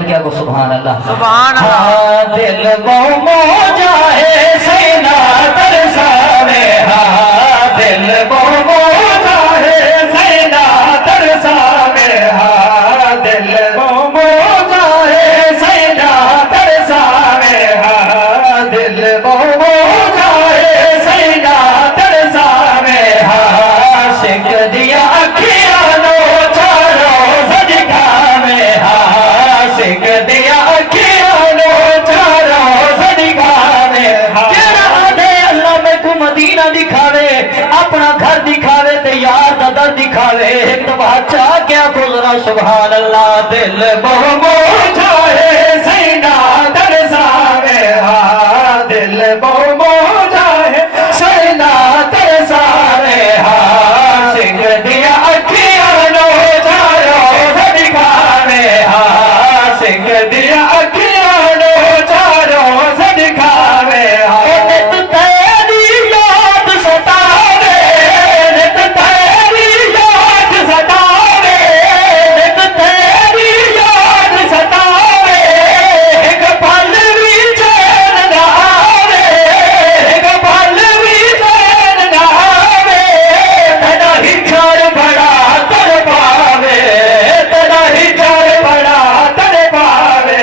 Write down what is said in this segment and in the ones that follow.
नाल क्या को सुभान अल्लाह सुभान अल्लाह। हाँ दिल वो जाए सैना तरसावे, हाँ दिल वो जाए सैना तरसावे, हाँ दिल वो जाए सैना तरसावे, हाँ दिल वो जाए सैना तरसावे, हाँ सिख दिया अखियां नो चारो सजखावे, हाँ सिख दिया अखियां नो चारो सजखावे, जेड़ा आदे अल्लाह में को मदीना दिखावे, अपना घर दिखावे ते यार दा दर दिखावे, एक दफा चाह क्या गुजरा सुभान अल्लाह। दिल बहु जाए सैना तरसावे, हाँ दिल बहु जाए सैना तरसावे, हाँ सिख दिया अखियां नो चारो सजखावे, हाँ सिख दिया अखियां नो चारो सजखावे, नित तेरी याद सतावे, नित तेरी याद सतावे, नित तेरी याद सतावे, एक पल भी चैन न आवे, एक पल भी चैन न आवे, तेरा ही घर बड़ा तड़पावे, तेरा ही घर बड़ा तड़पावे,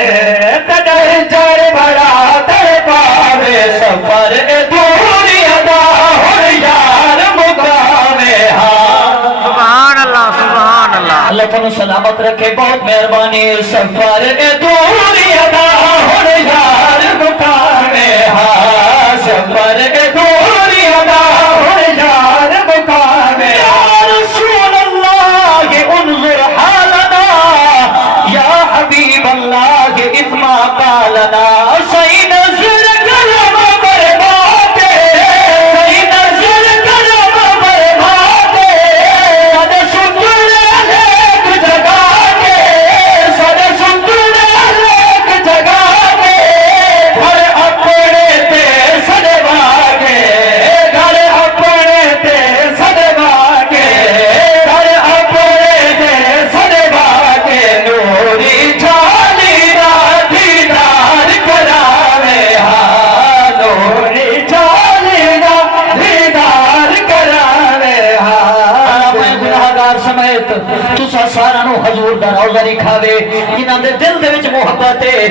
तेरा ही घर बड़ा तड़पावे, सफर दूरी अदा हो यार मुकावे, हाँ सुभान अल्लाह सुभान अल्लाह। अल्लाह तुम सलामत रखे, बहुत मेहरबानी। सफर दूरी अदा हो यार मुकावे, हाँ सफर दूरी अदा हो यार मुकावे, या रसूल अल्लाह ये उन्जुर हालना, या हबीब अल्लाह ये इत्मा कालना, सही नजर करम बरबादे, सही नजर करम बरबादे, सद सुंदर लेक जगा के, सद सुंदर लेक जगा के, घर अपने ते सदवा के, घर अपने ते सदवा के, घर अपने ते सदवा के, नूरी जाली दीदार करावे, हाँ नूरी जाली दीदार करावे, हाँ अपने गुनाहगार समेत तुसा सारा नु हजूर दा रौज़ा दिखावे, जिन्हां दे दिल दे विच मुहब्बत है।